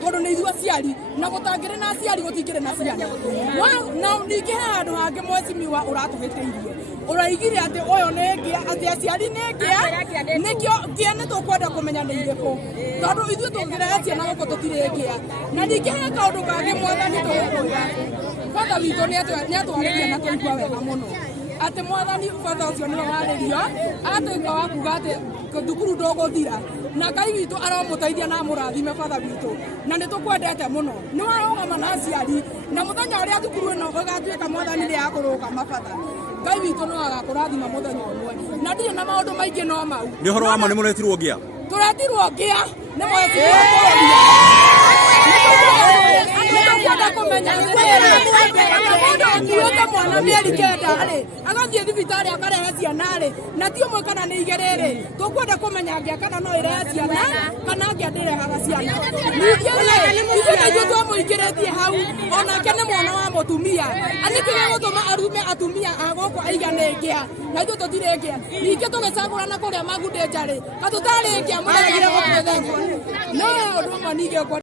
tondu ni ithuĩ aciari na gũtangĩrĩ na aciari gũtingĩrĩ na ciana na ningĩ he handũ hangĩ mwecimiwa ũratũhĩtĩirie ũraigire atĩ ũyũ nĩ ngĩa atĩ aciari nĩ ngĩa nĩkĩo ngĩa nĩ tũkwenda kũmenya nĩ irĩkũ tondu ithuĩ tũngĩrehe ciana gũkũ tũtirĩ ngĩa na ningĩ he kaũndũ kangĩ mwathani tũgũkũria bata witũ nĩ atwarĩria na tũigua wega mũno atĩ mwathani bata ũcio nĩwe warĩrio agatuĩka wa kuga atĩ thukuru ndũgũthira na Ngai witũ aromũteithia na mũrathime bata witũ na nĩ tũkwendete mũno nĩ warũgama na aciari na mũthenya ũrĩa thukuru ĩno ũgatuĩka mwathani nĩ yakũrũgama bata Ngai witũ no agakũrathima mũthenya ũmwe na ndirĩ na maũndũ maingĩ no mau nĩ ũhoro wa ma nĩ mũretirwo ngĩa tũretirwo ngĩa nĩ mwetirwo kũria nĩtũkwenda kũmenya akuĩte mwana mĩeri kenda rĩ agathiĩ thibitarĩ akarehe ciana rĩ na ti ũmwe kana nĩ igĩrĩ rĩ tũkwenda kũmenya ngĩa kana no ĩrehe ciana kana ngĩa ndĩrehaga ciana ningĩ ithuĩ na ithuĩ twamũingĩrĩtie hau onake nĩ mwana wa mũtumia anĩkĩ gĩgũtũma arume atumia a gũkũ aiga nĩ ngĩa na ithuĩ tũtirĩ ngĩa ningĩ tũgĩcagũrana kũrĩa Magundĩ nja rĩ katũtarĩ ngĩa mũthenya no ũndũ ũmwe ningĩ